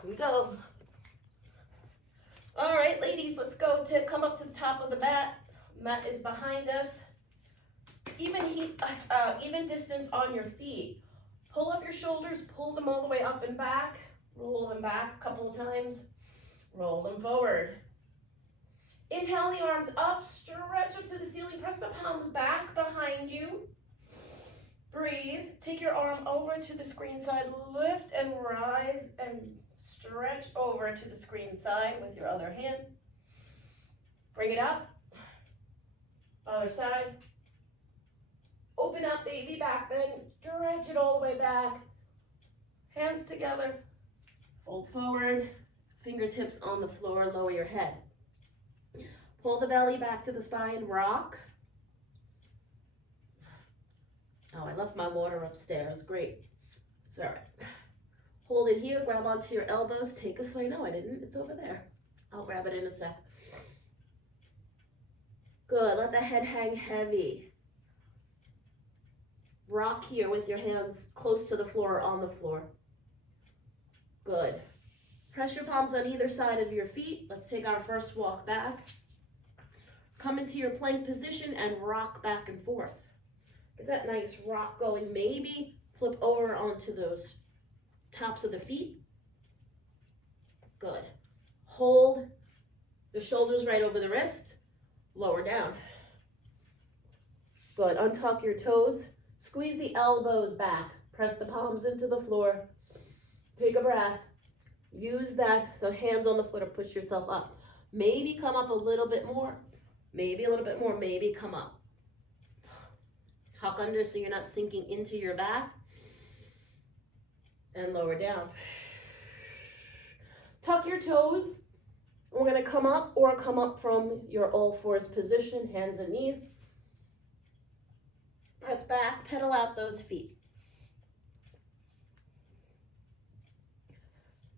Here we go. All right, ladies, let's go to come up to the top of the mat. Mat is behind us. Even distance on your feet. Pull up your shoulders, pull them all the way up and back. Roll them back a couple of times. Roll them forward. Inhale the arms up, stretch up to the ceiling, press the palms back behind you. Breathe, take your arm over to the screen side, lift and rise and stretch over to the screen side with your other hand. Bring it up, other side. Open up, baby, back bend, stretch it all the way back. Hands together, fold forward, fingertips on the floor, lower your head. Pull the belly back to the spine, rock. Oh, I left my water upstairs, great. It's all right. Hold it here, grab onto your elbows, take a sway. No, I didn't, it's over there. I'll grab it in a sec. Good, let the head hang heavy. Rock here with your hands close to the floor or on the floor. Good. Press your palms on either side of your feet. Let's take our first walk back. Come into your plank position and rock back and forth. Get that nice rock going. Maybe flip over onto those tops of the feet. Good. Hold the shoulders right over the wrist. Lower down. Good. Untuck your toes. Squeeze the elbows back. Press the palms into the floor. Take a breath. Use that, so hands on the floor to push yourself up. Maybe come up a little bit more. Maybe a little bit more. Maybe come up. Tuck under so you're not sinking into your back. And lower down. Tuck your toes. We're going to come up or come up from your all fours position, hands and knees. Press back, pedal out those feet.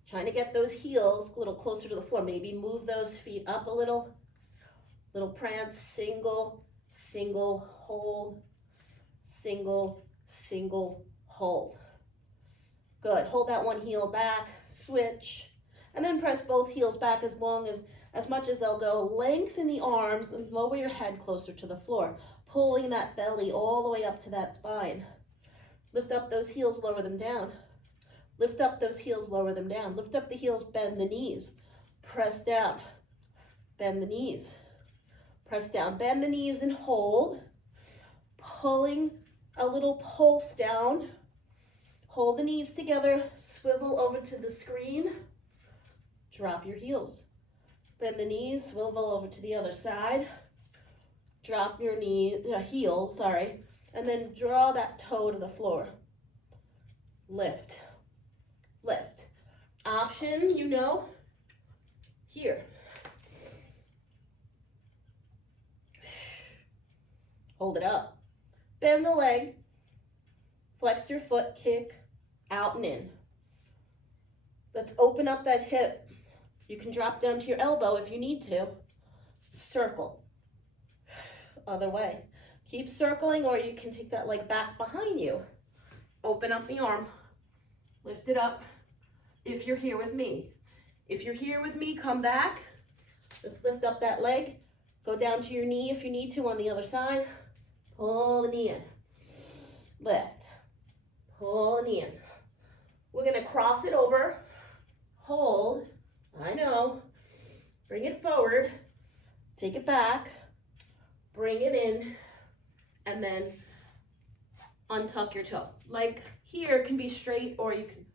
Trying to get those heels a little closer to the floor. Maybe move those feet up a little. Little prance, single, single, hold, single, single, hold. Good, hold that one heel back, switch, and then press both heels back as much as they'll go. Lengthen the arms and lower your head closer to the floor, pulling that belly all the way up to that spine. Lift up those heels, lower them down. Lift up those heels, lower them down. Lift up the heels, bend the knees. Press down, bend the knees. Press down, bend the knees and hold. Pulling a little pulse down. Hold the knees together, swivel over to the screen. Drop your heels. Bend the knees, swivel over to the other side. Drop your heels, and then draw that toe to the floor. Lift, lift. Option, here. Hold it up. Bend the leg. Flex your foot, kick out and in. Let's open up that hip. You can drop down to your elbow if you need to. Circle. Other way. Keep circling, or you can take that leg back behind you. Open up the arm. Lift it up if you're here with me. If you're here with me, come back. Let's lift up that leg. Go down to your knee if you need to on the other side. Pull the knee in. Lift. Pull the knee in. We're going to cross it over. Hold. I know. Bring it forward. Take it back. Bring it in. And then untuck your toe. Like here can be straight, or you can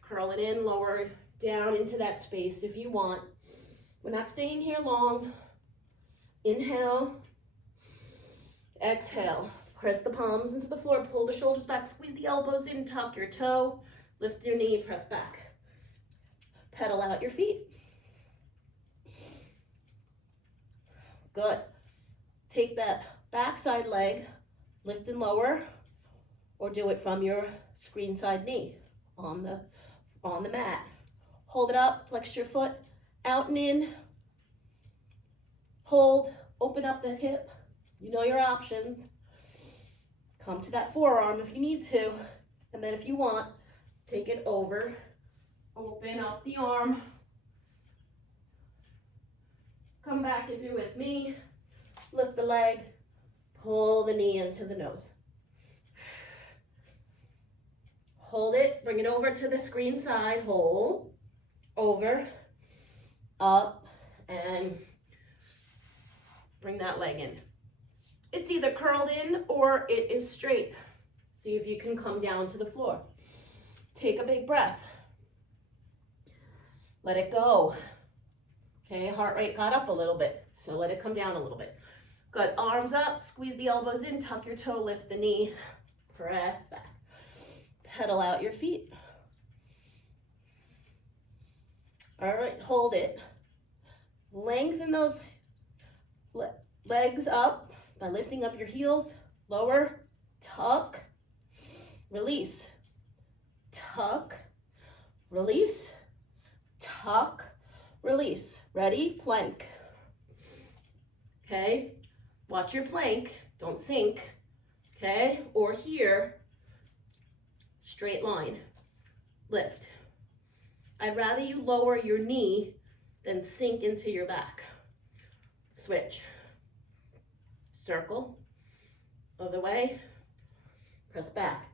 curl it in, lower down into that space if you want. We're not staying here long. Inhale. Exhale. Press the palms into the floor. Pull the shoulders back. Squeeze the elbows in. Tuck your toe. Lift your knee. Press back. Pedal out your feet. Good. Take that backside leg, lift and lower, or do it from your screen side knee on the mat. Hold it up, flex your foot, out and in. Hold, open up the hip. You know your options. Come to that forearm if you need to, and then if you want, take it over Open up the arm. Come back if you're with me. Lift the leg. Pull the knee into the nose. Hold it. Bring it over to the screen side. Hold. Over. Up. And bring that leg in. It's either curled in or it is straight. See if you can come down to the floor. Take a big breath. Let it go. Okay, heart rate got up a little bit, so let it come down a little bit. Good, arms up, squeeze the elbows in, tuck your toe, lift the knee, press back. Pedal out your feet. All right, hold it. Lengthen those legs up by lifting up your heels, lower, tuck, release, tuck, release, tuck, release. Ready? Plank. Okay, watch your plank, don't sink. Okay, or here, straight line, lift. I'd rather you lower your knee than sink into your back. Switch. Circle. Other way. Press back.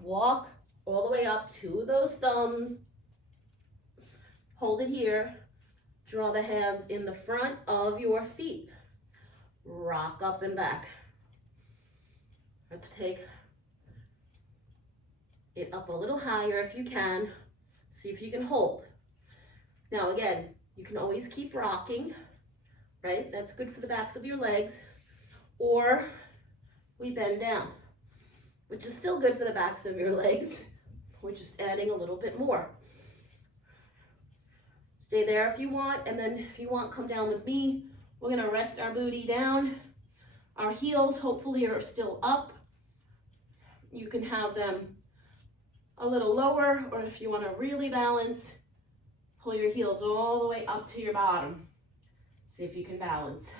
Walk all the way up to those thumbs. Hold it here. Draw the hands in the front of your feet. Rock up and back. Let's take it up a little higher if you can. See if you can hold. Now again, you can always keep rocking, right? That's good for the backs of your legs. Or we bend down, which is still good for the backs of your legs. We're just adding a little bit more. Stay there if you want, and then if you want, come down with me. We're gonna rest our booty down. Our heels hopefully are still up. You can have them a little lower, or if you want to really balance, pull your heels all the way up to your bottom. See if you can balance.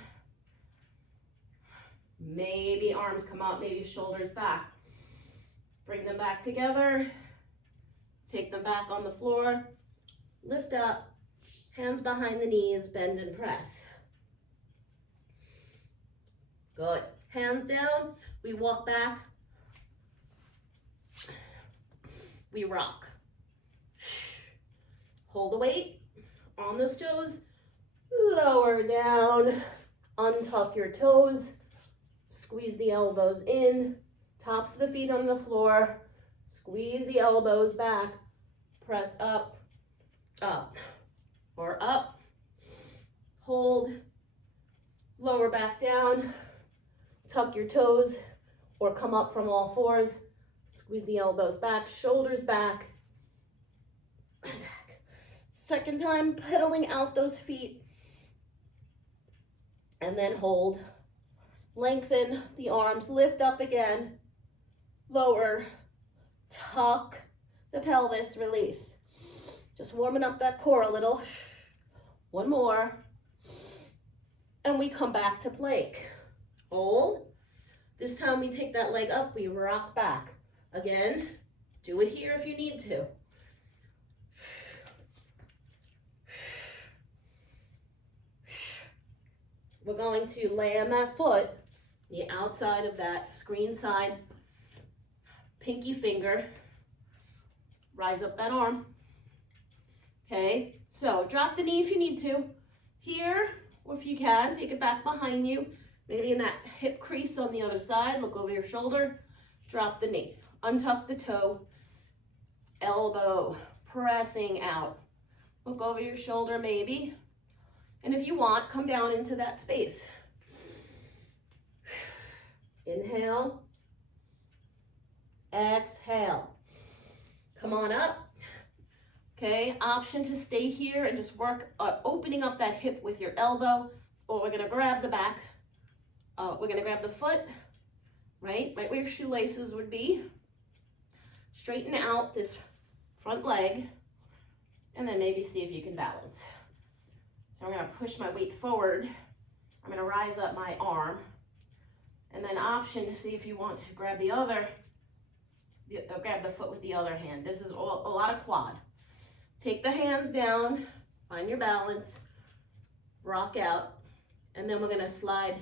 Maybe arms come up, maybe shoulders back. Bring them back together. Take them back on the floor. Lift up, hands behind the knees, bend and press. Good. Hands down, we walk back. We rock. Hold the weight on those toes. Lower down. Untuck your toes. Squeeze the elbows in. Tops of the feet on the floor. Squeeze the elbows back. Press up, up, or up. Hold. Lower back down. Tuck your toes or come up from all fours. Squeeze the elbows back, shoulders back. Second time, pedaling out those feet. And then hold. Lengthen the arms, lift up again. Lower, tuck the pelvis, release. Just warming up that core a little. One more. And we come back to plank. Hold. This time we take that leg up, we rock back. Again, do it here if you need to. We're going to land that foot, the outside of that screen side, pinky finger, rise up that arm. Okay, so drop the knee if you need to. Here, or if you can, take it back behind you, maybe in that hip crease on the other side, look over your shoulder, drop the knee. Untuck the toe, elbow pressing out. Look over your shoulder maybe. And if you want, come down into that space. Inhale. Exhale. Come on up. Okay, option to stay here and just work opening up that hip with your elbow, or we're gonna grab the back. We're gonna grab the foot, right where your shoelaces would be. Straighten out this front leg, and then maybe see if you can balance. So I'm gonna push my weight forward. I'm gonna rise up my arm, and then option to see if you want to grab the other grab the foot with the other hand. This is a lot of quad. Take the hands down, find your balance, rock out, and then we're gonna slide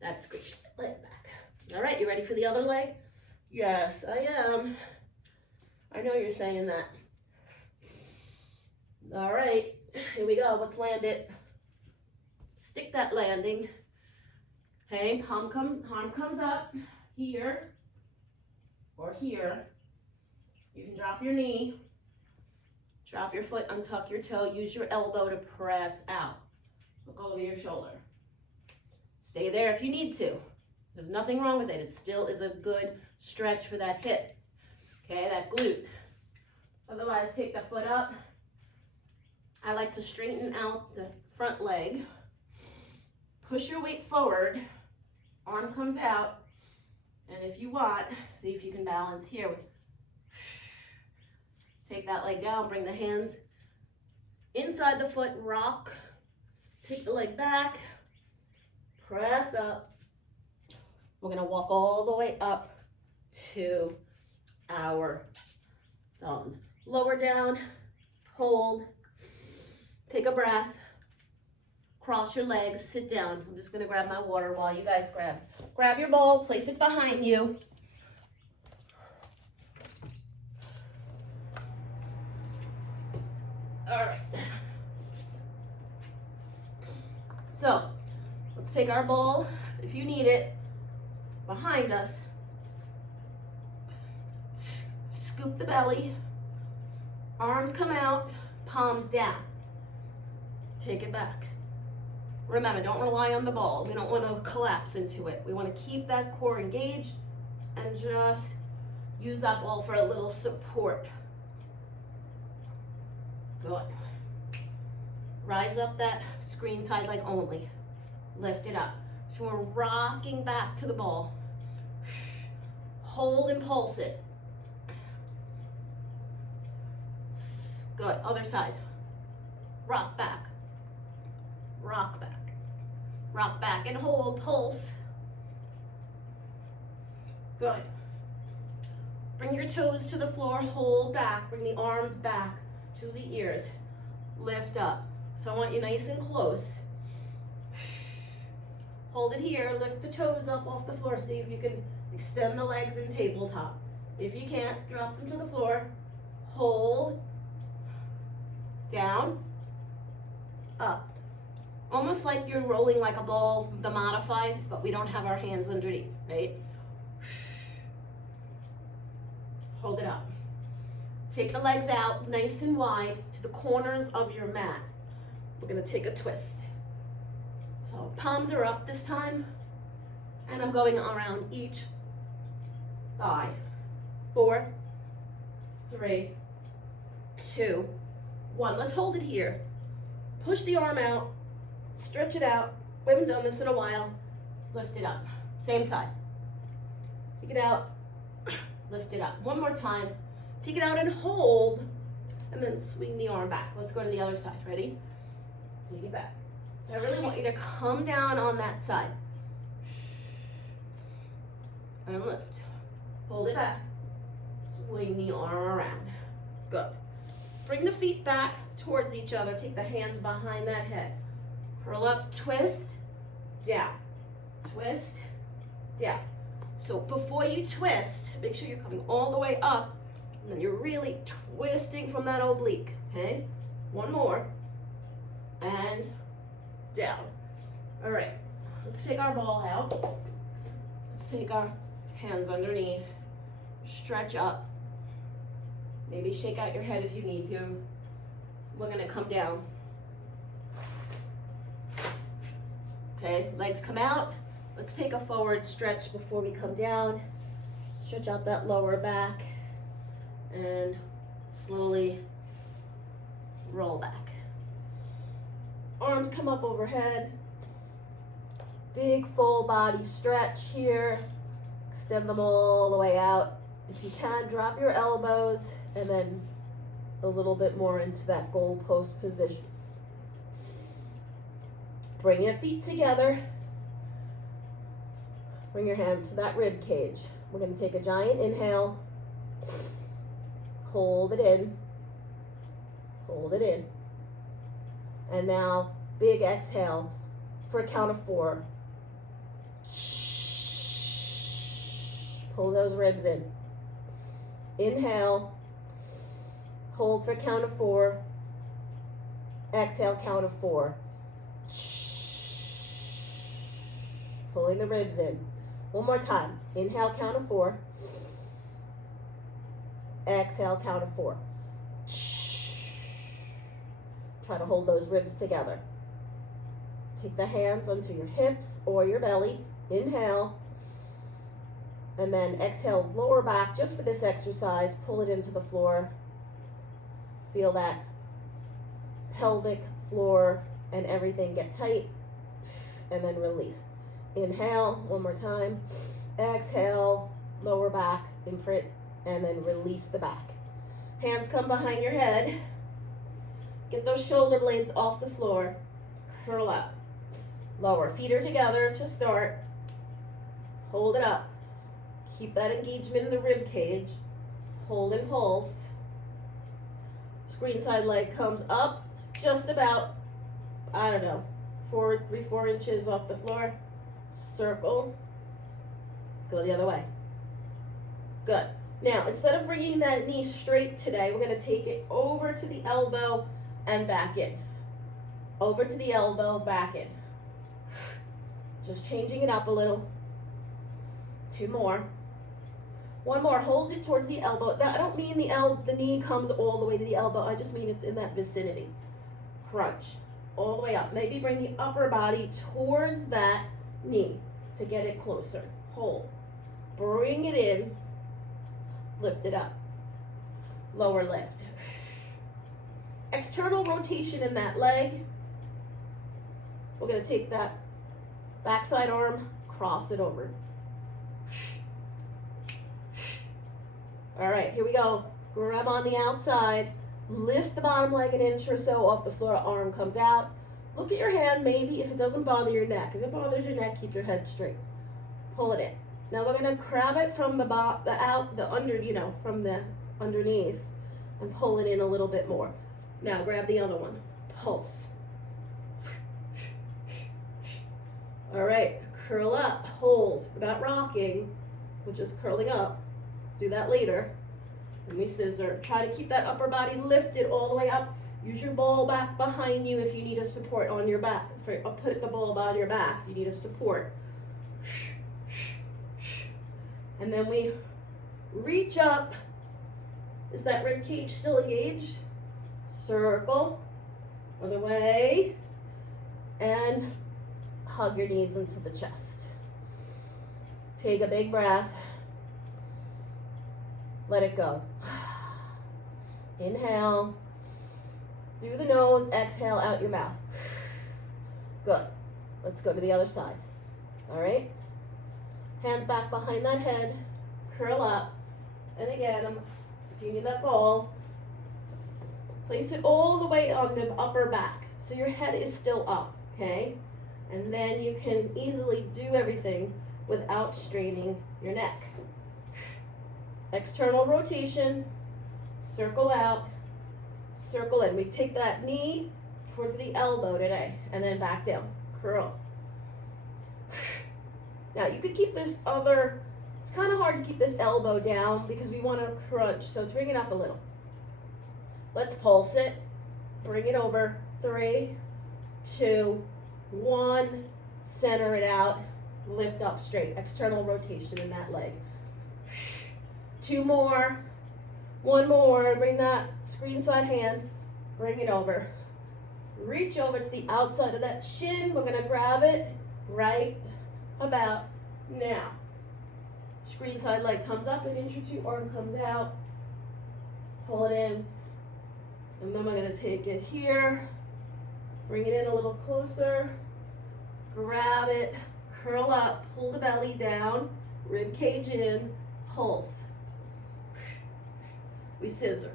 that squeeze leg back. All right, you ready for the other leg? Yes, I am. I know you're saying that. All right, here we go. Let's land it. Stick that landing. Okay, arm comes up here or here. You can drop your knee, drop your foot, untuck your toe, use your elbow to press out. Look over your shoulder. Stay there if you need to. There's nothing wrong with it. It still is a good stretch for that hip, okay, that glute. Otherwise, take the foot up. I like to straighten out the front leg. Push your weight forward. Arm comes out. And if you want, see if you can balance here. Take that leg down, bring the hands inside the foot, rock. Take the leg back, press up. We're gonna walk all the way up to our thumbs. Lower down, hold, take a breath, cross your legs, sit down. I'm just gonna grab my water while you guys grab your ball, place it behind you. All right. So let's take our ball, if you need it, behind us. Scoop the belly. Arms come out, palms down. Take it back. Remember, don't rely on the ball. We don't want to collapse into it. We want to keep that core engaged and just use that ball for a little support. Good. Rise up that screen side leg only. Lift it up. So we're rocking back to the ball. Hold and pulse it. Good. Other side. Rock back. Rock back. Rock back and hold, pulse. Good. Bring your toes to the floor, hold back. Bring the arms back to the ears. Lift up. So I want you nice and close. Hold it here, lift the toes up off the floor. See if you can extend the legs in tabletop. If you can't, drop them to the floor. Hold. Down. Up. Almost like you're rolling like a ball, the modified, but we don't have our hands underneath, right? Hold it up. Take the legs out nice and wide to the corners of your mat. We're gonna take a twist. So palms are up this time, and I'm going around each thigh. 4, 3, 2, 1. Let's hold it here. Push the arm out, stretch it out. We haven't done this in a while. Lift it up. Same side. Take it out, lift it up. One more time. Take it out and hold, and then swing the arm back. Let's go to the other side. Ready? Take it back. So I really want you to come down on that side. And lift. Hold it back. Swing the arm around. Good. Bring the feet back towards each other. Take the hands behind that head. Curl up, twist, down. Twist, down. So before you twist, make sure you're coming all the way up, and then you're really twisting from that oblique, okay? One more, and down. All right, let's take our ball out. Let's take our hands underneath, stretch up. Maybe shake out your head if you need to. We're gonna come down. Okay, legs come out. Let's take a forward stretch before we come down. Stretch out that lower back and slowly roll back. Arms come up overhead. Big full body stretch here. Extend them all the way out. If you can, drop your elbows and then a little bit more into that goalpost position. Bring your feet together. Bring your hands to that rib cage. We're going to take a giant inhale. Hold it in. Hold it in. And now, big exhale for a count of 4. Pull those ribs in. Inhale. Hold for a count of 4. Exhale, count of 4. Pulling the ribs in. One more time. Inhale, count of 4. Exhale, count of 4. Try to hold those ribs together. Take the hands onto your hips or your belly. Inhale. And then exhale, lower back just for this exercise. Pull it into the floor. Feel that pelvic floor and everything get tight. And then release. Inhale, one more time. Exhale, lower back, imprint, and then release the back. Hands come behind your head. Get those shoulder blades off the floor. Curl up. Lower. Feet are together to start. Hold it up. Keep that engagement in the rib cage. Hold and pulse. Screen side leg comes up just about, 4 inches off the floor. Circle. Go the other way. Good. Now, instead of bringing that knee straight today, we're going to take it over to the elbow and back in. Over to the elbow, back in. Just changing it up a little. 2 more. 1 more. Hold it towards the elbow. Now, I don't mean the knee comes all the way to the elbow. I just mean it's in that vicinity. Crunch. All the way up. Maybe bring the upper body towards that knee to get it closer. Hold. Bring it in. Lift it up. Lower lift. External rotation in that leg. We're going to take that backside arm, cross it over. All right, here we go. Grab on the outside. Lift the bottom leg an inch or so off the floor. Arm comes out. Look at your hand, maybe if it doesn't bother your neck. If it bothers your neck, keep your head straight. Pull it in. Now we're going to grab it from from the underneath and pull it in a little bit more. Now grab the other one. Pulse. All right, curl up, hold. We're not rocking, we're just curling up. Do that later. And we scissor. Try to keep that upper body lifted all the way up. Use your ball back behind you if you need a support on your back. Put the ball on your back if you need a support. And then we reach up. Is that rib cage still engaged? Circle. Other way. And hug your knees into the chest. Take a big breath. Let it go. Inhale. Through the nose. Exhale out your mouth. Good. Let's go to the other side. All right? Hands back behind that head. Curl up. And again, if you need that ball, place it all the way on the upper back. So your head is still up, okay? And then you can easily do everything without straining your neck. External rotation. Circle out. Circle in. We take that knee towards the elbow today. And then back down. Curl. Now you could keep this it's kind of hard to keep this elbow down because we want to crunch, so bring it up a little. Let's pulse it. Bring it over. 3, 2, 1. Center it out. Lift up straight. External rotation in that leg. 2 more. 1 more. Bring that screen side hand. Bring it over. Reach over to the outside of that shin. We're going to grab it right about now. Screen side leg comes up an inch or 2, arm comes out. Pull it in. And then we're going to take it here. Bring it in a little closer. Grab it. Curl up. Pull the belly down. Rib cage in. Pulse. We scissor.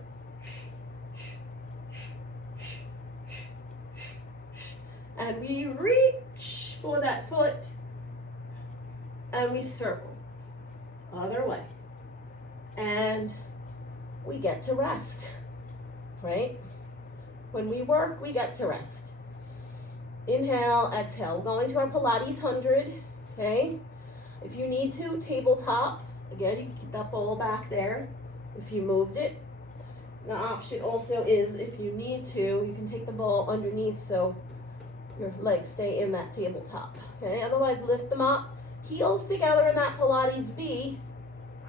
And we reach for that foot. And we circle. Other way. And we get to rest, right? When we work, we get to rest. Inhale, exhale. We're going to our Pilates 100, okay? If you need to, tabletop. Again, you can keep that ball back there if you moved it. The option also is, if you need to, you can take the ball underneath so your legs stay in that tabletop, okay? Otherwise, lift them up. Heels together in that Pilates V.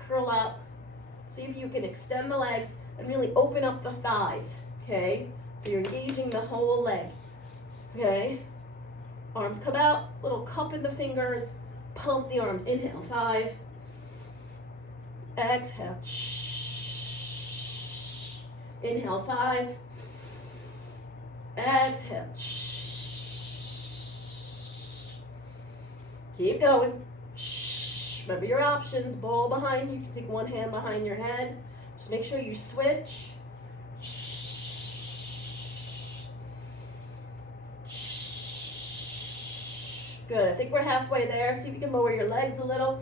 Curl up. See if you can extend the legs and really open up the thighs, okay? So you're engaging the whole leg, okay? Arms come out, little cup in the fingers, pump the arms. Inhale, 5. Exhale, shh. Inhale, 5. Exhale, shh. Keep going. Shh. Remember your options. Ball behind you. You can take one hand behind your head. Just make sure you switch. Good. I think we're halfway there. See if you can lower your legs a little.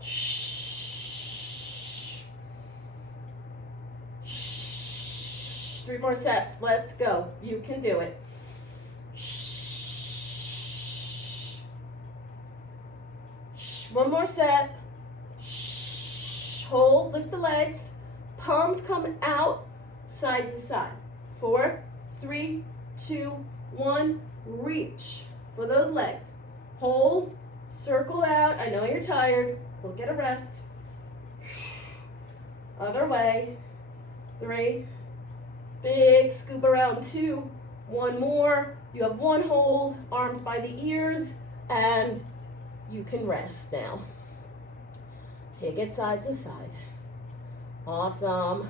Shh. Shh. 3 more sets. Let's go. You can do it. Shh. Shh. 1 more set. Shh. Hold. Lift the legs. Palms come out, side to side. 4, 3, 2, 1. Reach for those legs. Hold, circle out. I know you're tired. We'll get a rest. Other way. 3. Big scoop around. 2. 1 more. You have 1 hold. Arms by the ears. And you can rest now. Take it side to side. Awesome.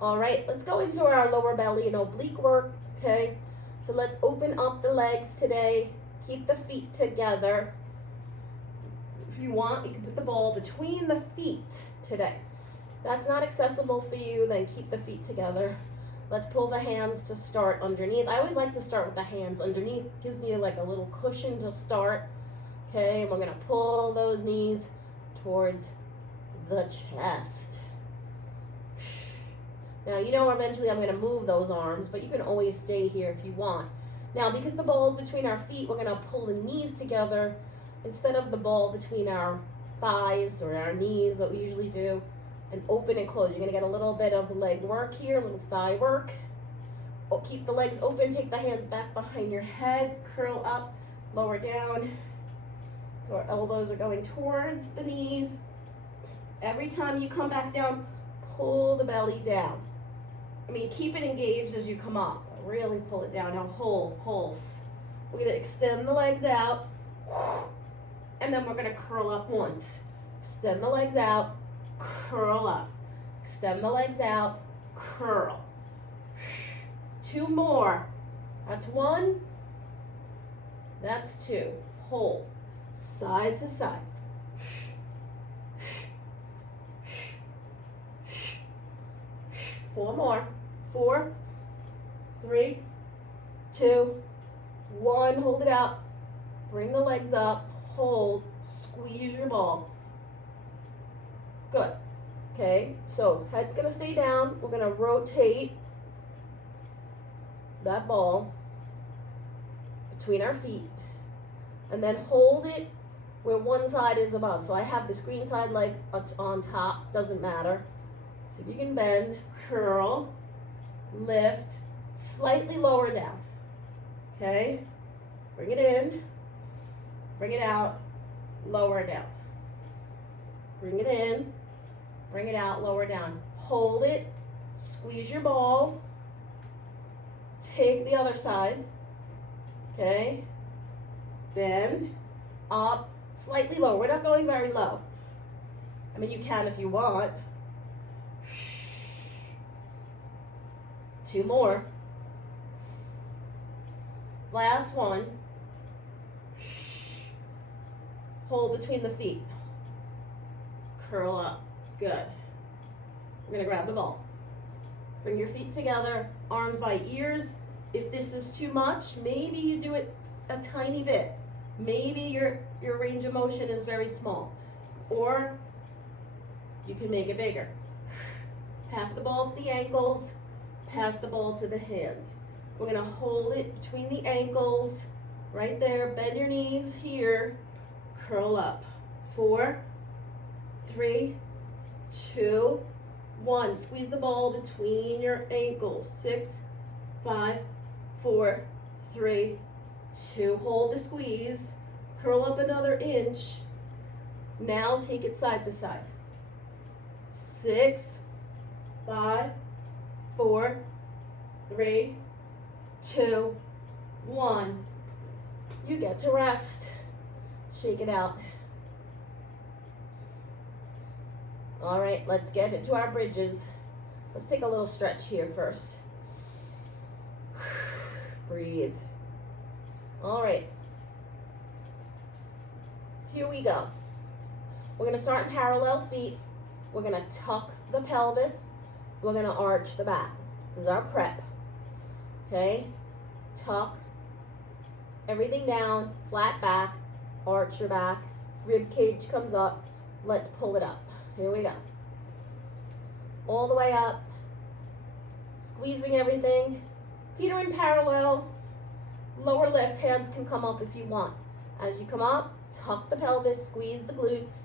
All right, let's go into our lower belly and oblique work, okay? So let's open up the legs today. Keep the feet together. If you want, you can put the ball between the feet today. If that's not accessible for you, then keep the feet together. Let's pull the hands to start underneath. I always like to start with the hands underneath. It gives you like a little cushion to start. Okay, and we're gonna pull those knees towards the chest. Now, you know eventually I'm going to move those arms, but you can always stay here if you want. Now, because the ball is between our feet, we're going to pull the knees together instead of the ball between our thighs or our knees, what we usually do, and open and close. You're going to get a little bit of leg work here, a little thigh work. Oh, keep the legs open, take the hands back behind your head, curl up, lower down. So our elbows are going towards the knees. Every time you come back down, pull the belly down. I mean, keep it engaged as you come up. Really pull it down. Now hold, pulse. We're going to extend the legs out. And then we're going to curl up once. Extend the legs out, curl up. Extend the legs out, curl. 2 more. That's 1. That's 2. Hold. Side to side. 4 more. 4, 3, 2, 1. Hold it out. Bring the legs up. Hold. Squeeze your ball. Good. Okay, so head's going to stay down. We're going to rotate that ball between our feet. And then hold it where one side is above. So I have the screen side leg on top. Doesn't matter. So if you can bend, curl, lift, slightly lower down. Okay? Bring it in, bring it out, lower down. Bring it in, bring it out, lower down. Hold it, squeeze your ball, take the other side. Okay? Bend, up, slightly lower. We're not going very low. I mean, you can if you want. 2 more. Last one. Hold between the feet. Curl up. Good. We're going to grab the ball. Bring your feet together, arms by ears. If this is too much, maybe you do it a tiny bit. Maybe your range of motion is very small. Or You can make it bigger. Pass the ball to the ankles, pass the ball to the hands. We're gonna hold it between the ankles, right there, bend your knees here, curl up. 4, 3, 2, 1. Squeeze the ball between your ankles. 6, 5, 4, 3, 2. Hold the squeeze, curl up another inch. Now take it side to side. 6, 5, 4, 3, 2, 1. You get to rest. Shake it out. All right, let's get into our bridges. Let's take a little stretch here first. Breathe. All right. Here we go. We're going to start in parallel feet. We're going to tuck the pelvis. We're going to arch the back. This is our prep. Okay? Tuck everything down, flat back, arch your back, rib cage comes up. Let's pull it up. Here we go. All the way up, squeezing everything. Feet are in parallel. Lower lift, hands can come up if you want. As you come up, tuck the pelvis, squeeze the glutes.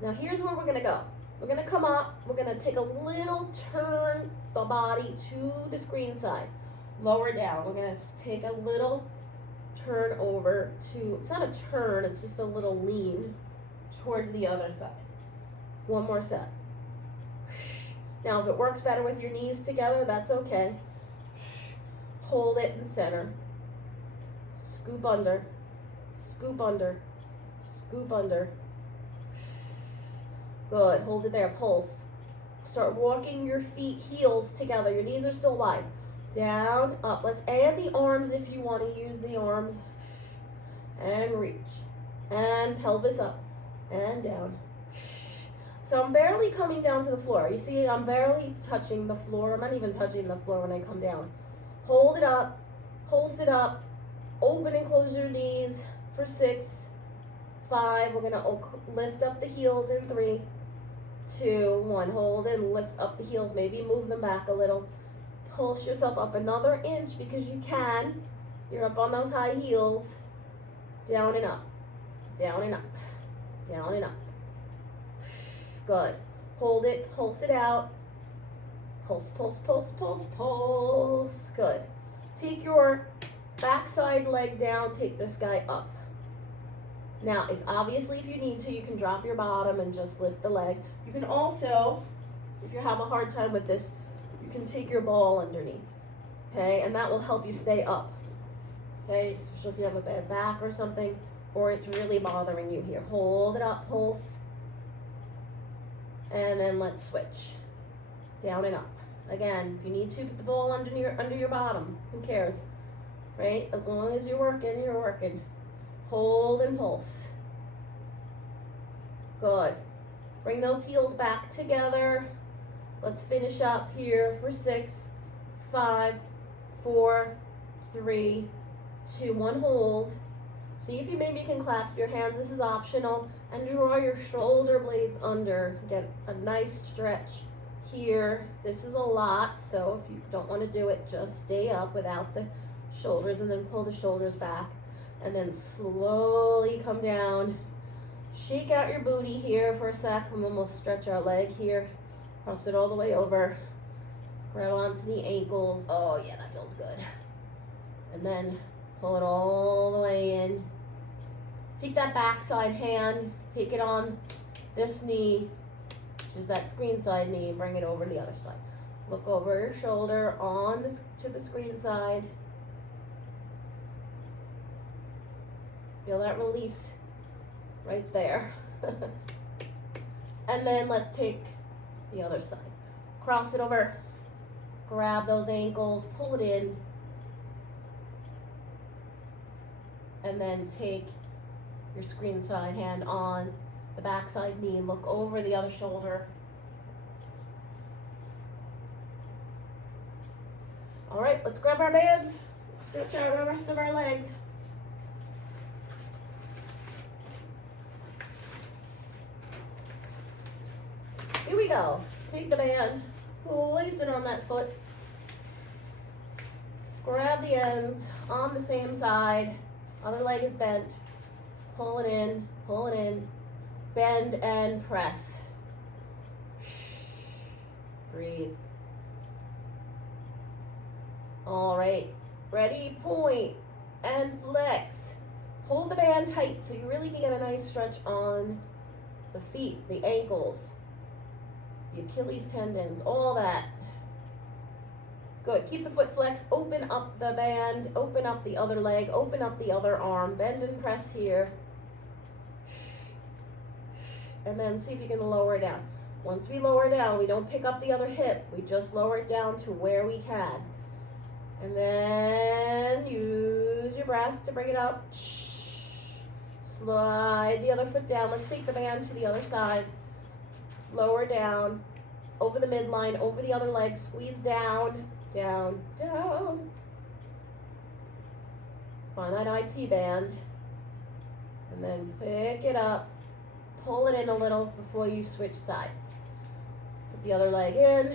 Now here's where we're gonna go. We're gonna come up, we're gonna take a little turn the body to the screen side. Lower down, we're gonna take a little turn over to, it's not a turn, it's just a little lean towards the other side. One more set. Now if it works better with your knees together, that's okay. Hold it in center. Scoop under, scoop under, scoop under. Good, hold it there, pulse. Start walking your feet, heels together. Your knees are still wide. Down, up. Let's add the arms if you want to use the arms. And reach. And pelvis up. And down. So I'm barely coming down to the floor. You see, I'm barely touching the floor. I'm not even touching the floor when I come down. Hold it up. Pulse it up. Open and close your knees for 6, 5. We're going to lift up the heels in 3, 2, 1. Hold and lift up the heels. Maybe move them back a little. Pulse yourself up another inch because you can. You're up on those high heels. Down and up. Down and up. Down and up. Good. Hold it. Pulse it out. Pulse, pulse, pulse, pulse, pulse. Good. Take your backside leg down. Take this guy up. Now, if you need to, you can drop your bottom and just lift the leg. You can also, if you have a hard time with this, you can take your ball underneath, okay? And that will help you stay up, okay? Especially if you have a bad back or something, or it's really bothering you here. Hold it up, pulse. And then let's switch. Down and up. Again, if you need to, put the ball under your bottom. Who cares, right? As long as you're working, you're working. Hold and pulse. Good. Bring those heels back together. Let's finish up here for 6, 5, 4, 3, 2, 1. Hold. See if you maybe can clasp your hands. This is optional. And draw your shoulder blades under. Get a nice stretch here. This is a lot, so if you don't want to do it, just stay up without the shoulders and then pull the shoulders back. And then slowly come down. Shake out your booty here for a sec, and then we'll stretch our leg here. Cross it all the way over. Grab onto the ankles. Oh yeah, that feels good. And then pull it all the way in. Take that backside hand, take it on this knee, which is that screen side knee, and bring it over to the other side. Look over your shoulder on this to the screen side. Feel that release right there. And then let's take the other side. Cross it over, grab those ankles, pull it in, and then take your screen side hand on the backside knee, look over the other shoulder. All right, let's grab our bands, stretch out the rest of our legs. Here we go. Take the band, place it on that foot. Grab the ends on the same side. Other leg is bent. Pull it in, bend and press. Breathe. All right, ready, point and flex. Hold the band tight so you really can get a nice stretch on the feet, the ankles, the Achilles tendons, all that. Good, keep the foot flexed, open up the band, open up the other leg, open up the other arm, bend and press here. And then see if you can lower it down. Once we lower down, we don't pick up the other hip, we just lower it down to where we can. And then use your breath to bring it up. Slide the other foot down. Let's take the band to the other side. Lower down, over the midline, over the other leg. Squeeze down, down, down. Find that IT band. And then pick it up. Pull it in a little before you switch sides. Put the other leg in.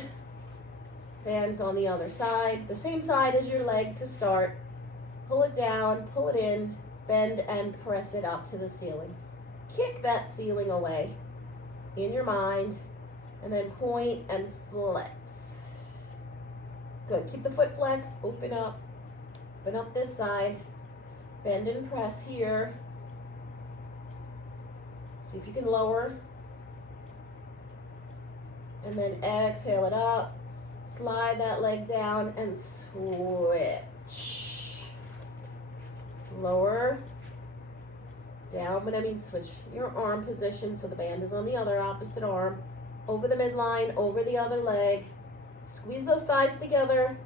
Band's on the other side, the same side as your leg to start. Pull it down, pull it in, bend and press it up to the ceiling. Kick that ceiling away in your mind, and then point and flex. Good, keep the foot flexed, open up this side, bend and press here. See if you can lower, and then exhale it up. Slide that leg down and switch. Lower, down, but I mean switch your arm position so the band is on the other opposite arm. Over the midline, over the other leg. Squeeze those thighs together.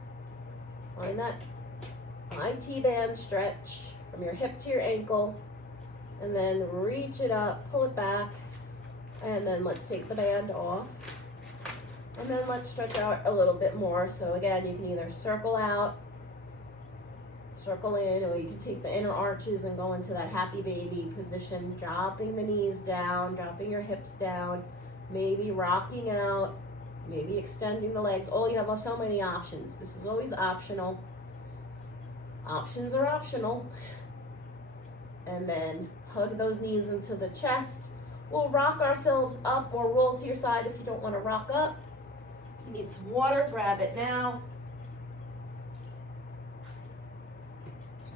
Find that IT band stretch from your hip to your ankle. And then reach it up, pull it back. And then let's take the band off. And then let's stretch out a little bit more. So again, you can either circle out, circle in, or you can take the inner arches and go into that happy baby position, dropping the knees down, dropping your hips down, maybe rocking out, maybe extending the legs. Oh, you have so many options. This is always optional. Options are optional. And then hug those knees into the chest. We'll rock ourselves up or roll to your side if you don't want to rock up. You need some water, grab it now.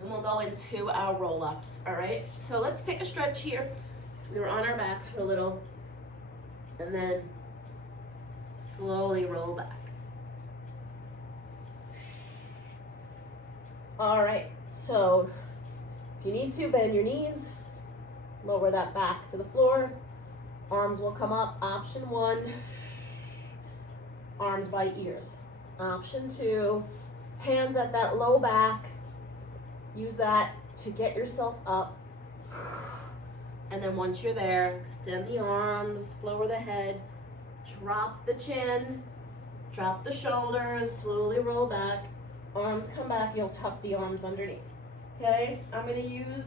And we'll go into our roll-ups, all right? So let's take a stretch here. So we were on our backs for a little, and then slowly roll back. All right, so if you need to, bend your knees, lower that back to the floor. Arms will come up. Option 1, arms by ears. Option 2, hands at that low back. Use that to get yourself up. And then once you're there, extend the arms, lower the head, drop the chin, drop the shoulders, slowly roll back. Arms come back, you'll tuck the arms underneath. Okay, I'm gonna use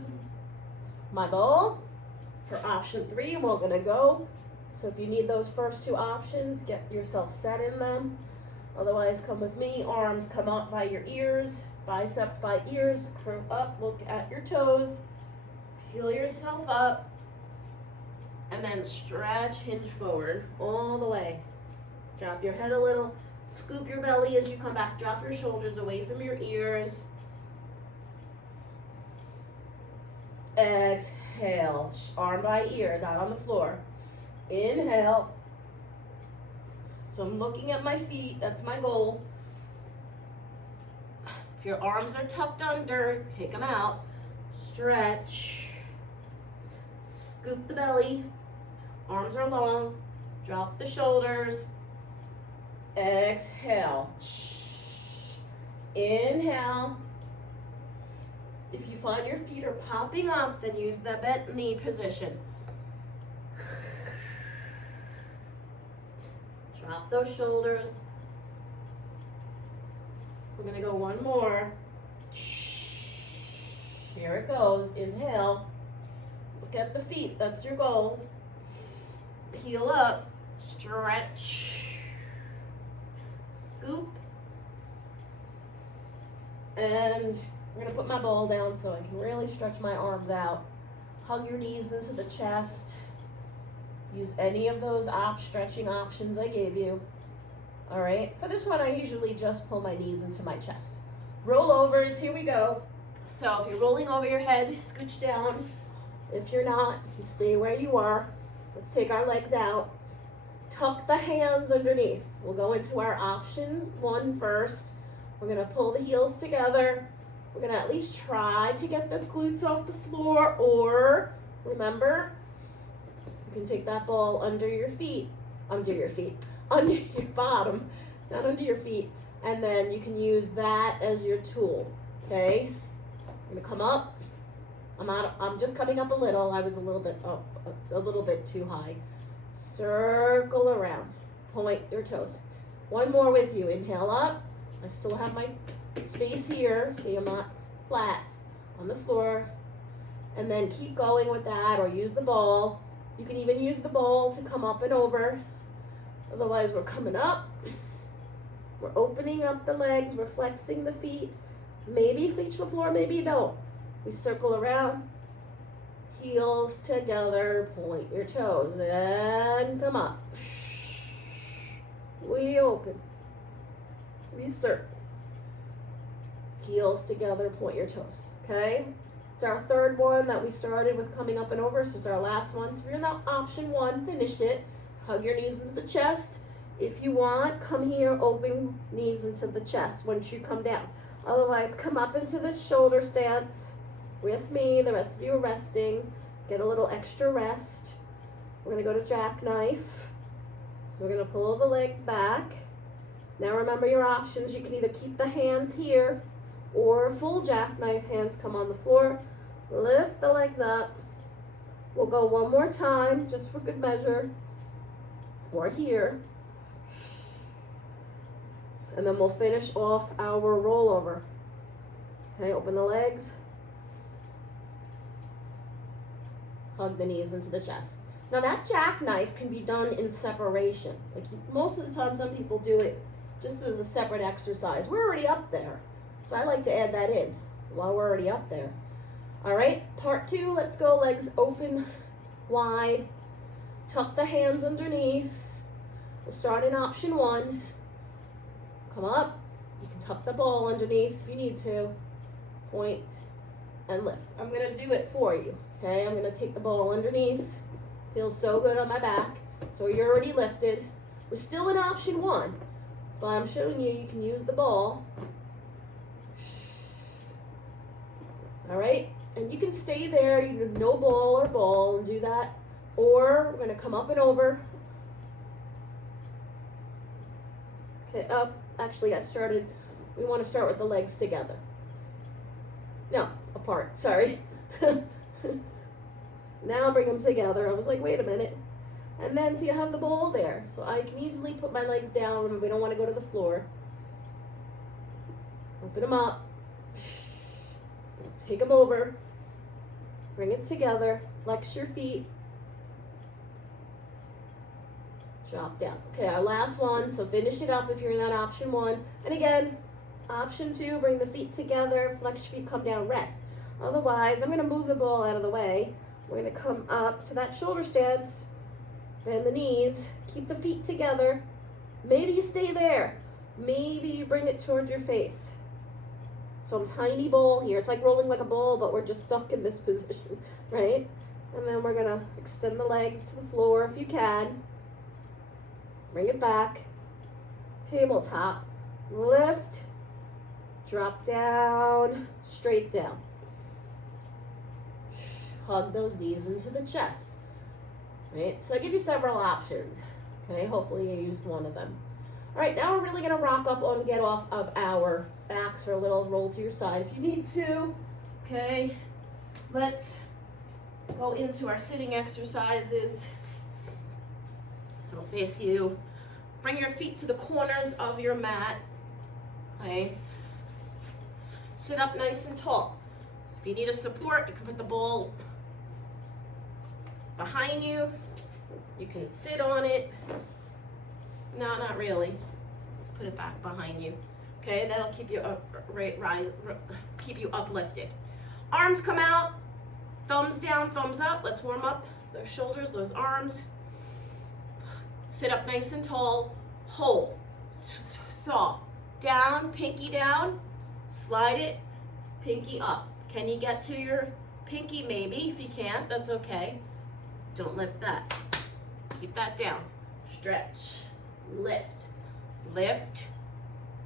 my ball for option 3. We're gonna go. So if you need those first 2 options, get yourself set in them. Otherwise, come with me. Arms come up by your ears, biceps by ears, curl up, look at your toes, peel yourself up, and then stretch, hinge forward all the way. Drop your head a little, scoop your belly as you come back, drop your shoulders away from your ears. Exhale, arm by ear, not on the floor. Inhale. So I'm looking at my feet, that's my goal. If your arms are tucked under, take them out. Stretch. Scoop the belly. Arms are long. Drop the shoulders. Exhale. Inhale. If you find your feet are popping up, then use the bent knee position. Drop those shoulders. We're gonna go one more. Here it goes. Inhale. Look at the feet. That's your goal. Peel up. stretch, scoop, and I'm gonna put my ball down so I can really stretch my arms out. Hug your knees into the chest. Use any of those stretching options I gave you. All right, for this one, I usually just pull my knees into my chest. Rollovers, here we go. So if you're rolling over your head, scooch down. If you're not, stay where you are. Let's take our legs out. Tuck the hands underneath. We'll go into our option 1 first. We're gonna pull the heels together. We're gonna at least try to get the glutes off the floor, or remember, you can take that ball under your bottom, not under your feet, and then you can use that as your tool, okay? I'm gonna come up. I'm just coming up a little. I was a little bit up, a little bit too high. Circle around, point your toes. One more with you. Inhale up. I still have my space here, so I'm not flat on the floor. And then keep going with that, or use the ball. You can even use the ball to come up and over. Otherwise, we're coming up. We're opening up the legs. We're flexing the feet. Maybe reach the floor, maybe you don't. We circle around, heels together, point your toes, and come up. We open, we circle, heels together, point your toes, okay? It's our third one that we started with coming up and over, so it's our last one. So if you're in that option 1, finish it. Hug your knees into the chest. If you want, come here, open knees into the chest once you come down. Otherwise, come up into the shoulder stance with me. The rest of you are resting. Get a little extra rest. We're going to go to jackknife. So we're going to pull the legs back. Now remember your options. You can either keep the hands here or full jackknife, hands come on the floor. Lift the legs up. We'll go one more time just for good measure. Or here. And then we'll finish off our rollover. Okay, open the legs. Hug the knees into the chest. Now that jackknife can be done in separation. Like most of the time, some people do it just as a separate exercise. We're already up there. So I like to add that in while we're already up there. All right, part 2, let's go. Legs open wide. Tuck the hands underneath. We'll start in option 1. Come up. You can tuck the ball underneath if you need to. Point and lift. I'm going to do it for you. Okay, I'm going to take the ball underneath. Feels so good on my back. So you're already lifted. We're still in option 1, but I'm showing you can use the ball. All right, and you can stay there. You can no ball or ball and do that. Or we're going to come up and over. Okay, up. Actually, we want to start with the legs together. No, apart, sorry. Now bring them together. I was like, wait a minute. And then, so you have the ball there. So I can easily put my legs down when we don't want to go to the floor. Open them up. Take them over. Bring it together. Flex your feet. Drop down. Okay, our last one, so finish it up if you're in that option 1. And again, option 2, bring the feet together, flex your feet, come down, rest. Otherwise, I'm going to move the ball out of the way. We're going to come up to that shoulder stance, bend the knees, keep the feet together. Maybe you stay there. Maybe you bring it toward your face. So I'm tiny ball here. It's like rolling like a ball, but we're just stuck in this position, right? And then we're going to extend the legs to the floor if you can. Bring it back, tabletop, lift, drop down, straight down. Hug those knees into the chest, right? So I give you several options, okay? Hopefully you used one of them. All right, now we're really gonna rock up on get off of our backs for a little roll to your side if you need to, okay? Let's go into our sitting exercises. So it'll face you. Bring your feet to the corners of your mat. Okay. Sit up nice and tall. If you need a support, you can put the ball behind you. You can sit on it. No, not really. Just put it back behind you. Okay, that'll keep you up, keep you uplifted. Arms come out, thumbs down, thumbs up. Let's warm up those shoulders, those arms. Sit up nice and tall. Hold. Saw. Down, pinky down. Slide it, pinky up. Can you get to your pinky? Maybe. If you can't, that's okay. Don't lift that. Keep that down. Stretch. Lift. Lift.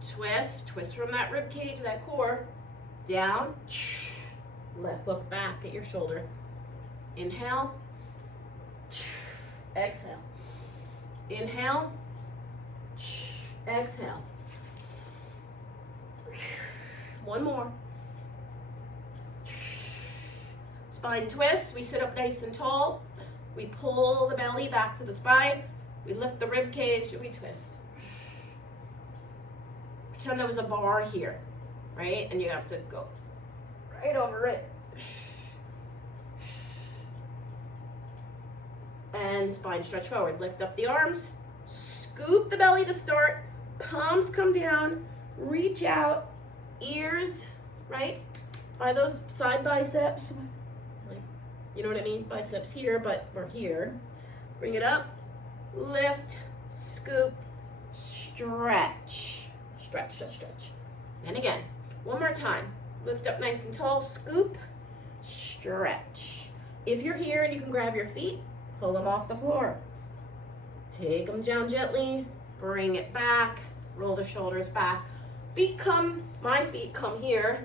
Twist. Twist from that rib cage, that core. Down. Lift. Look back at your shoulder. Inhale. Exhale. Inhale. Exhale. One more. Spine twist. We sit up nice and tall. We pull the belly back to the spine. We lift the rib cage. We twist. Pretend there was a bar here, right? And you have to go right over it. And spine stretch forward. Lift up the arms. Scoop the belly to start. Palms come down. Reach out. Ears, right? By those side biceps. Like, you know what I mean? Biceps here, but we're here. Bring it up. Lift. Scoop. Stretch. Stretch, stretch, stretch. And again, one more time. Lift up nice and tall. Scoop. Stretch. If you're here and you can grab your feet, pull them off the floor. Take them down gently. Bring it back. Roll the shoulders back. Feet come, my feet come here.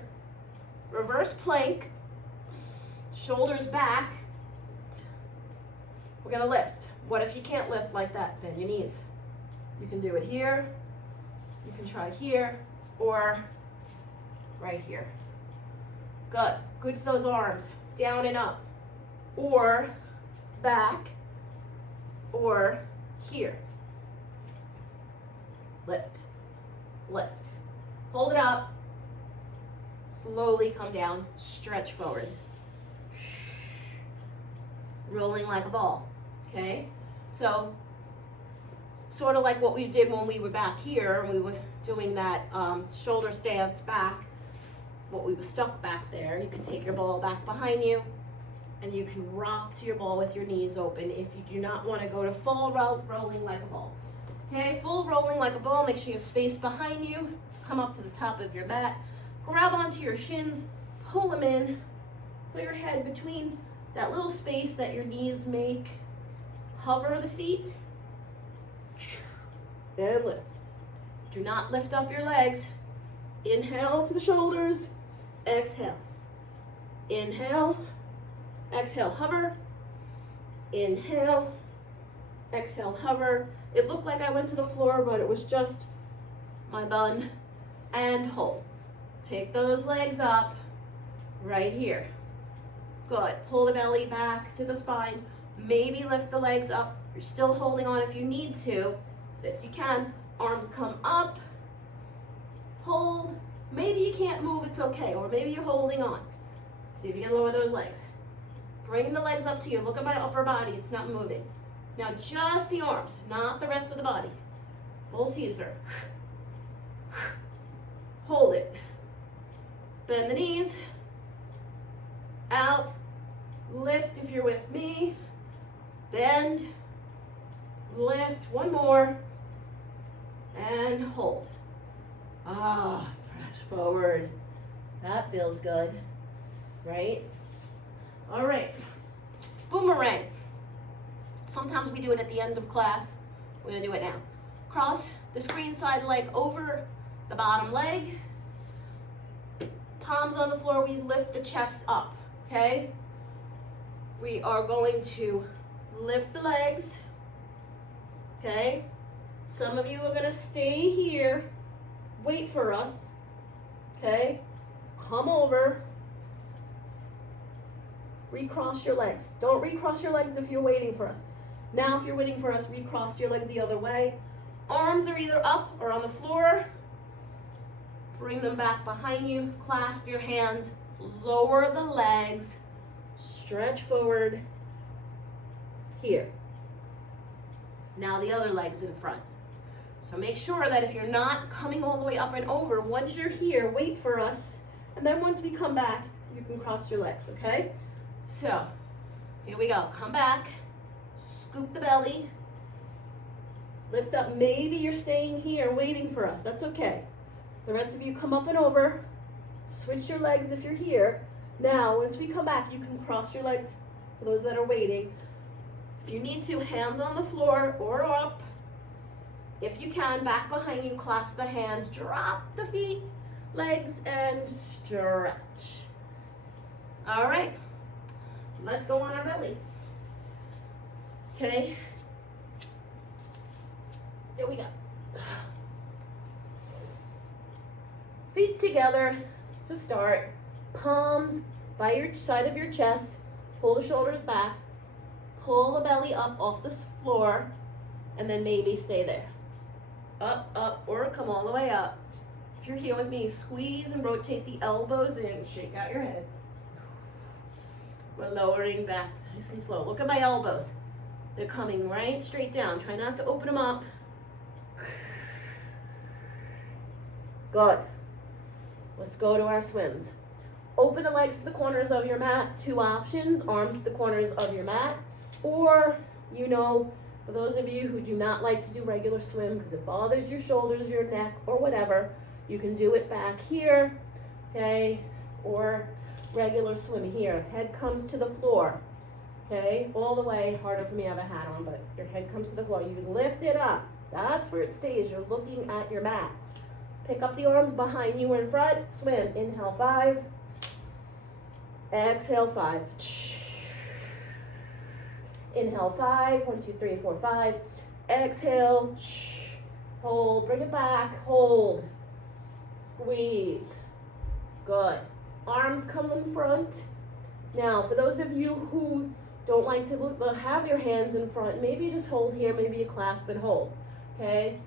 Reverse plank. Shoulders back. We're gonna lift. What if you can't lift like that? Bend your knees. You can do it here. You can try here or right here. Good. Good for those arms. Down and up. Or back. Or here. Lift. Lift. Hold it up. Slowly come down. Stretch forward. Rolling like a ball. Okay? So, sort of like what we did when we were back here, and we were doing that shoulder stance back, what we were stuck back there. You can take your ball back behind you, and you can rock to your ball with your knees open if you do not want to go to full rolling like a ball. Okay, full rolling like a ball. Make sure you have space behind you. Come up to the top of your mat. Grab onto your shins. Pull them in. Put your head between that little space that your knees make. Hover the feet. And lift. Do not lift up your legs. Inhale to the shoulders. Exhale. Inhale. Exhale, hover. Inhale. Exhale, hover. It looked like I went to the floor, but it was just my bun. And hold. Take those legs up right here. Good. Pull the belly back to the spine. Maybe lift the legs up. You're still holding on if you need to. If you can, arms come up. Hold. Maybe you can't move, it's okay. Or maybe you're holding on. See if you can lower those legs. Bring the legs up to you. Look at my upper body. It's not moving. Now just the arms, not the rest of the body. Full teaser. Hold it. Bend the knees. Out. Lift if you're with me. Bend. Lift. One more. And hold. Ah, press forward. That feels good, right? All right. Boomerang. Sometimes we do it at the end of class. We're gonna do it now. Cross the screen side leg over the bottom leg. Palms on the floor, we lift the chest up, okay? We are going to lift the legs, okay? Some of you are gonna stay here, wait for us, okay? Come over, recross your legs. Don't recross your legs if you're waiting for us. Now if you're waiting for us, recross your legs the other way. Arms are either up or on the floor. Bring them back behind you. Clasp your hands. Lower the legs. Stretch forward. Here. Now the other leg's in front. So make sure that if you're not coming all the way up and over, once you're here, wait for us. And then once we come back, you can cross your legs, okay? So, here we go. Come back, scoop the belly, lift up. Maybe you're staying here waiting for us. That's okay. The rest of you come up and over, switch your legs if you're here. Now, once we come back, you can cross your legs for those that are waiting. If you need to, hands on the floor or up. If you can, back behind you, clasp the hands, drop the feet, legs, and stretch. All right, let's go on our belly. Okay, here we go. Feet together to start, palms by your side of your chest, pull the shoulders back, pull the belly up off the floor, and then maybe stay there. Up, up, or come all the way up. If you're here with me, squeeze and rotate the elbows in, shake out your head. We're lowering back nice and slow. Look at my elbows. They're coming right straight down. Try not to open them up. Good. Let's go to our swims. Open the legs to the corners of your mat. Two options, arms to the corners of your mat, or, for those of you who do not like to do regular swim because it bothers your shoulders, your neck, or whatever, you can do it back here, okay, or regular swim here. Head comes to the floor, okay, all the way. Harder for me, I have a hat on, but your head comes to the floor. You can lift it up. That's where it stays. You're looking at your mat. Pick up the arms behind you or in front. Swim. Inhale, 5. Exhale, 5. Inhale, 5. 1, 2, 3, 4, 5. Exhale. Hold. Bring it back. Hold. Squeeze. Good. Arms come in front. Now, for those of you who don't like to have your hands in front, maybe you just hold here, maybe you clasp and hold. Okay?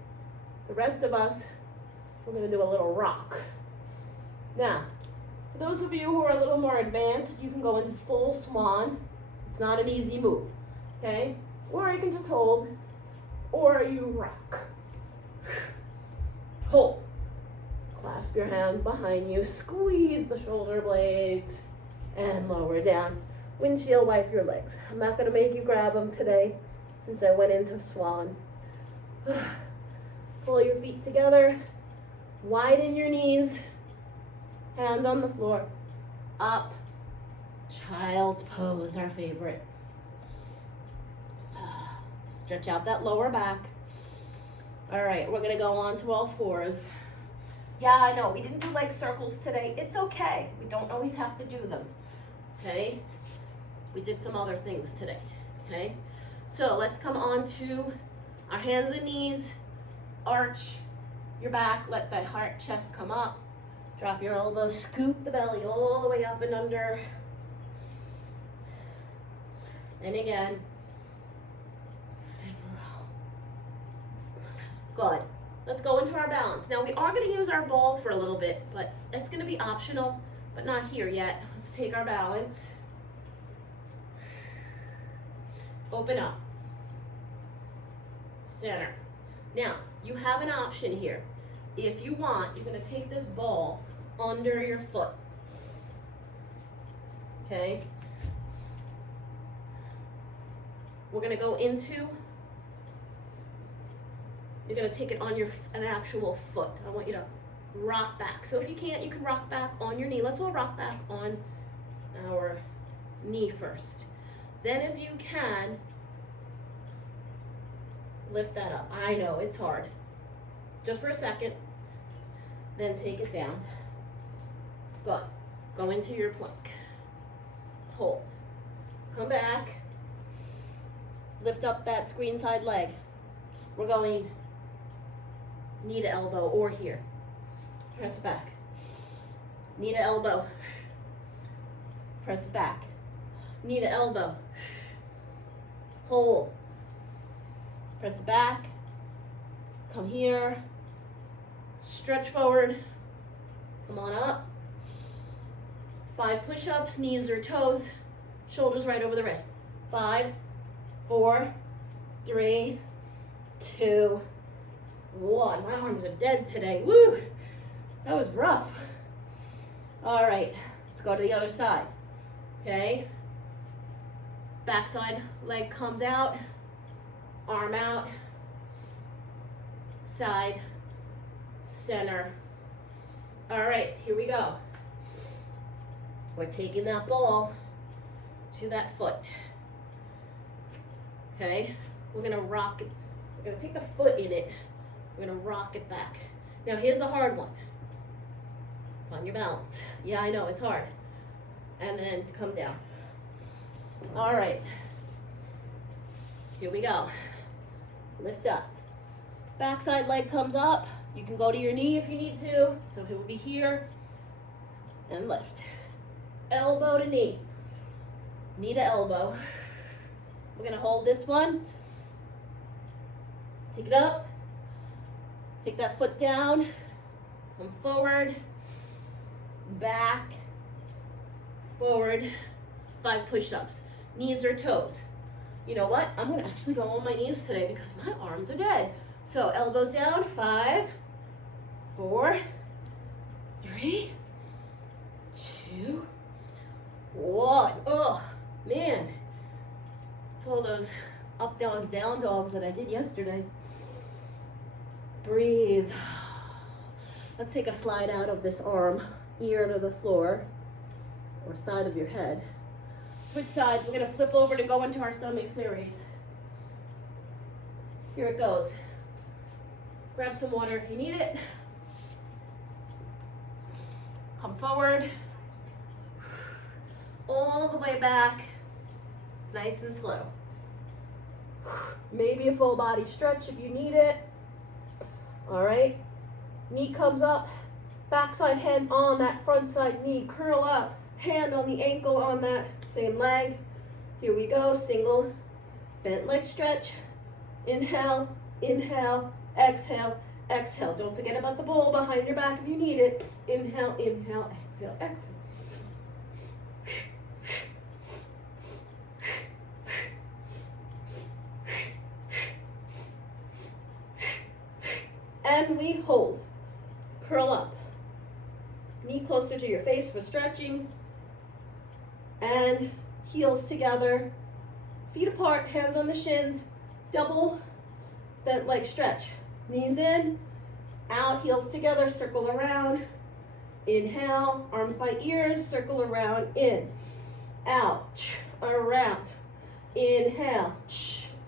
The rest of us, we're going to do a little rock. Now, for those of you who are a little more advanced, you can go into full swan. It's not an easy move. Okay? Or you can just hold, or you rock. Hold. Clasp your hands behind you, squeeze the shoulder blades, and lower down. Windshield wipe your legs. I'm not going to make you grab them today since I went into swan. Pull your feet together, widen your knees, hands on the floor, up, child's pose, our favorite. Stretch out that lower back. All right, we're going to go on to all fours. Yeah, I know, we didn't do leg circles today. It's okay. We don't always have to do them, okay? We did some other things today, okay? So let's come on to our hands and knees. Arch your back, let the heart, chest come up. Drop your elbows, scoop the belly all the way up and under. And again. And roll. Good. Let's go into our balance. Now we are going to use our ball for a little bit, but it's going to be optional, but not here yet. Let's take our balance. Open up. Center. Now, you have an option here. If you want, you're going to take this ball under your foot. Okay? We're going to go into, you're going to take it on an actual foot. I want you to rock back. So if you can't, you can rock back on your knee. Let's all rock back on our knee first. Then if you can, lift that up. I know, it's hard. Just for a second. Then take it down. Good. Go into your plank. Hold. Come back. Lift up that screen side leg. We're going knee to elbow or here. Press back. Knee to elbow. Press back. Knee to elbow. Hold. Press back. Come here. Stretch forward. Come on up. 5 push-ups, knees or toes, shoulders right over the wrist. 5, 4, 3, 2, 1. My arms are dead today. Woo! That was rough. All right, let's go to the other side. Okay. Backside leg comes out, arm out, side, center. All right, here we go. We're taking that ball to that foot. Okay, we're gonna rock it. We're gonna take the foot in it. We're gonna rock it back. Now here's the hard one. Find your balance. Yeah, I know, it's hard. And then come down. All right, here we go. Lift up. Backside leg comes up. You can go to your knee if you need to. So it would be here and lift. Elbow to knee. Knee to elbow. We're gonna hold this one. Take it up. Take that foot down. Come forward. Back. Forward. 5 push-ups. Knees or toes. You know what? I'm gonna actually go on my knees today because my arms are dead. So elbows down. 5, 4, 3, 2, 1. Oh, man. It's all those up dogs, down dogs that I did yesterday. Breathe. Let's take a slide out of this arm, ear to the floor, or side of your head. Switch sides. We're going to flip over to go into our stomach series. Here it goes. Grab some water if you need it. Come forward. All the way back. Nice and slow. Maybe a full body stretch if you need it. All right. Knee comes up. Backside hand on that front side knee. Curl up. Hand on the ankle on that same leg. Here we go. Single bent leg stretch. Inhale, inhale, exhale, exhale. Don't forget about the bowl behind your back if you need it. Inhale, inhale, exhale, exhale. And we hold. Curl up. Knee closer to your face for stretching. And heels together. Feet apart, hands on the shins. Double bent leg stretch. Knees in, out, heels together, circle around. Inhale, arms by ears, circle around, in, out, around. Inhale,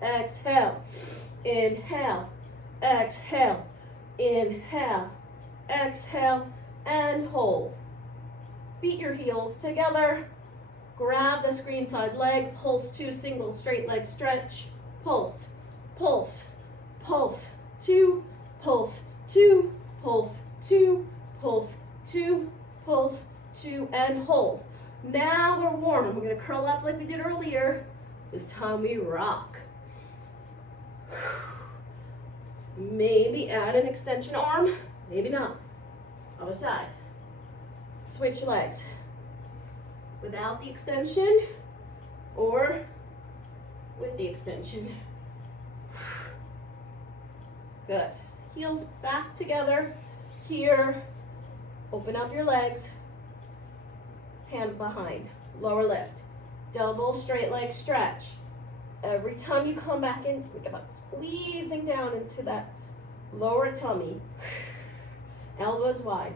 exhale, inhale, exhale, inhale, exhale, and hold. Beat your heels together. Grab the screen side leg, pulse 2, single straight leg stretch, pulse, pulse, pulse, 2, pulse, 2, pulse, 2, pulse, 2, pulse, 2, and hold. Now we're warm. We're going to curl up like we did earlier. This time we rock. Maybe add an extension arm, maybe not. Other side. Switch legs. Without the extension or with the extension. Good. Heels back together. Here. Open up your legs. Hands behind. Lower lift. Double straight leg stretch. Every time you come back in, think about squeezing down into that lower tummy. Elbows wide.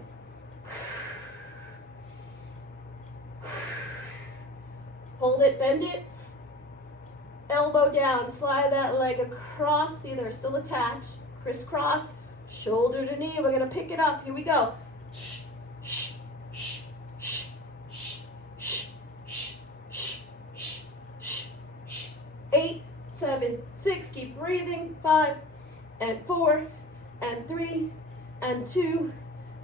Hold it, bend it. Elbow down, slide that leg across. See, they're still attached. Crisscross, shoulder to knee. We're gonna pick it up. Here we go. 8, 7, 6. Keep breathing. 5, and 4, and 3, and 2,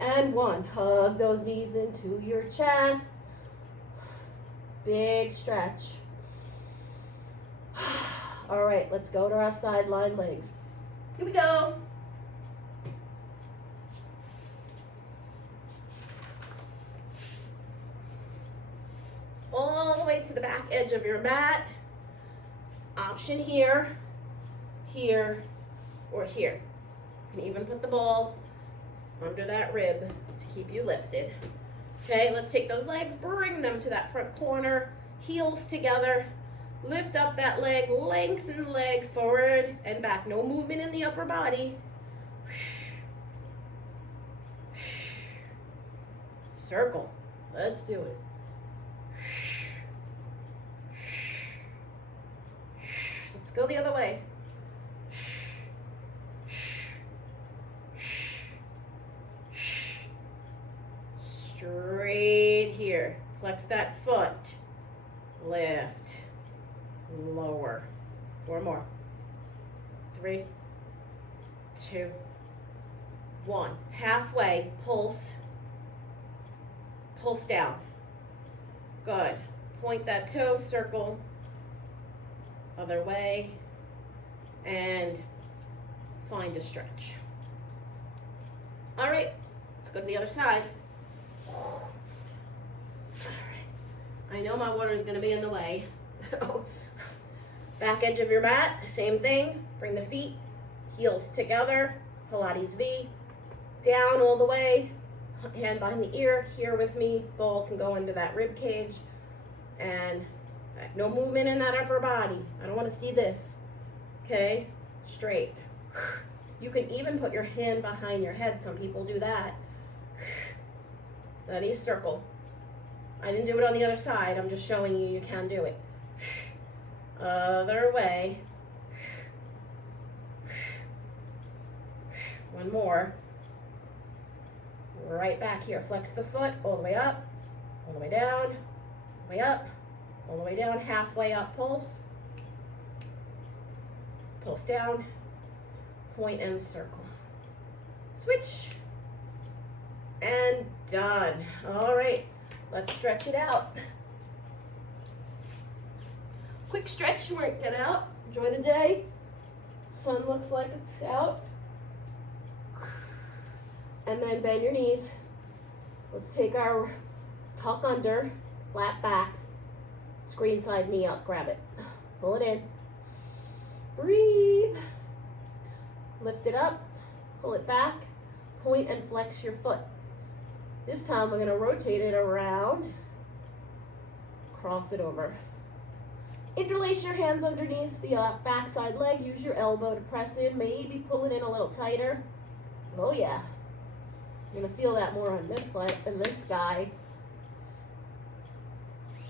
and 1. Hug those knees into your chest. Big stretch. All right, let's go to our sideline legs. Here we go. All the way to the back edge of your mat. Option here, here, or here. You can even put the ball under that rib to keep you lifted. Okay, let's take those legs, bring them to that front corner, heels together, lift up that leg, lengthen leg forward and back. No movement in the upper body. Circle. Let's do it. Let's go the other way. Straight here. Flex that foot. Lift. Lower. 4 more. 3, 2, 1. Halfway. Pulse. Pulse down. Good. Point that toe, circle. Other way. And find a stretch. All right. Let's go to the other side. All right. I know my water is going to be in the way. Back edge of your mat, same thing. Bring the feet, heels together, Pilates V. Down all the way, hand behind the ear, here with me. Ball can go into that rib cage. And no movement in that upper body. I don't want to see this. Okay? Straight. You can even put your hand behind your head. Some people do that. That is circle. I didn't do it on the other side. I'm just showing you can do it. Other way. One more. Right back here. Flex the foot all the way up, all the way down, all the way up, all the way down, halfway up, pulse. Pulse down, point and circle. Switch. And done. All right, let's stretch it out. Quick stretch, work it out. Enjoy the day. Sun looks like it's out. And then bend your knees. Let's take our tuck under, flat back, screen side knee up, grab it. Pull it in. Breathe. Lift it up, pull it back, point and flex your foot. This time we're gonna rotate it around, cross it over. Interlace your hands underneath the backside leg. Use your elbow to press in. Maybe pull it in a little tighter. Oh yeah. You're gonna feel that more on this leg than this guy.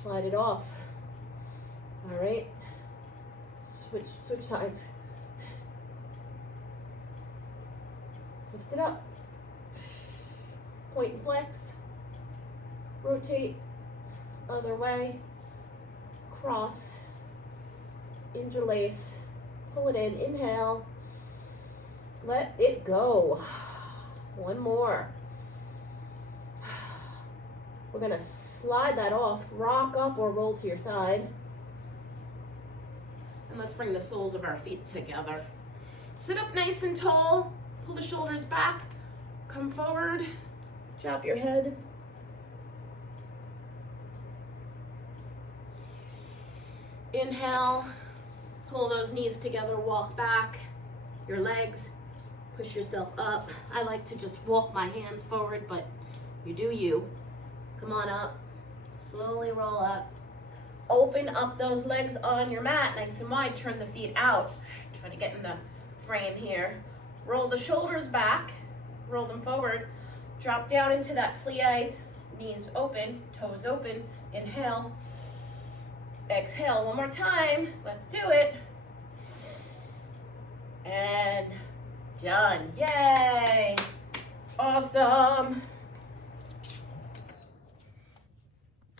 Slide it off. All right. Switch sides. Lift it up. Point and flex. Rotate. Other way. Cross. Interlace. Pull it in. Inhale. Let it go. One more. We're going to slide that off. Rock up or roll to your side. And let's bring the soles of our feet together. Sit up nice and tall. Pull the shoulders back. Come forward. Drop your head. Inhale. Pull those knees together. Walk back. Your legs. Push yourself up. I like to just walk my hands forward, but you do you. Come on up. Slowly roll up. Open up those legs on your mat, nice and wide. Turn the feet out. Try to get in the frame here. Roll the shoulders back. Roll them forward. Drop down into that plie. Knees open, toes open. Inhale. Exhale. One more time. Let's do it. And done. Yay. Awesome.